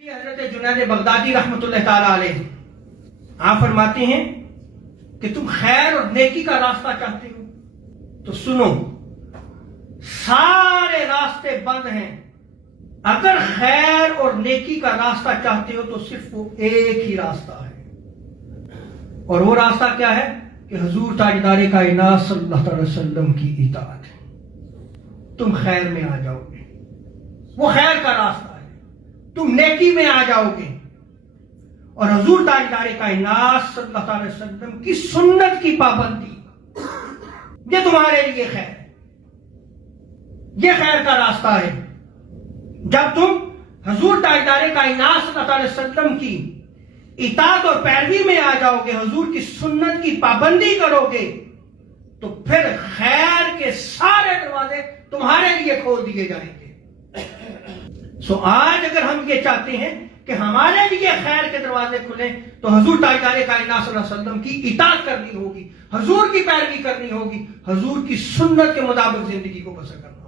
حضرت جنید بغدادی رحمۃ اللہ تعالی علیہ آپ فرماتے ہیں کہ تم خیر اور نیکی کا راستہ چاہتے ہو تو سنو، سارے راستے بند ہیں، اگر خیر اور نیکی کا راستہ چاہتے ہو تو صرف وہ ایک ہی راستہ ہے، اور وہ راستہ کیا ہے کہ حضور تاجدار کائنات صلی اللہ علیہ وسلم کی اطاعت ہے۔ تم خیر میں آ جاؤ گے، وہ خیر کا راستہ ہے، تم نیکی میں آ جاؤ گے، اور حضور تاجدار کائنات صلی اللہ علیہ وسلم کی سنت کی پابندی یہ تمہارے لیے خیر ہے، یہ خیر کا راستہ ہے۔ جب تم حضور تاجدار کائنات صلی اللہ علیہ وسلم کی اطاعت اور پیروی میں آ جاؤ گے، حضور کی سنت کی پابندی کرو گے، تو پھر خیر کے سارے دروازے تمہارے لیے کھول دیے جائیں گے۔ سو آج اگر ہم یہ چاہتے ہیں کہ ہمارے لیے خیر کے دروازے کھلیں تو حضور تاجدار کائنات صلی اللہ علیہ وسلم کی اطاعت کرنی ہوگی، حضور کی پیروی کرنی ہوگی، حضور کی سنت کے مطابق زندگی کو بسر کرنا ہوگا۔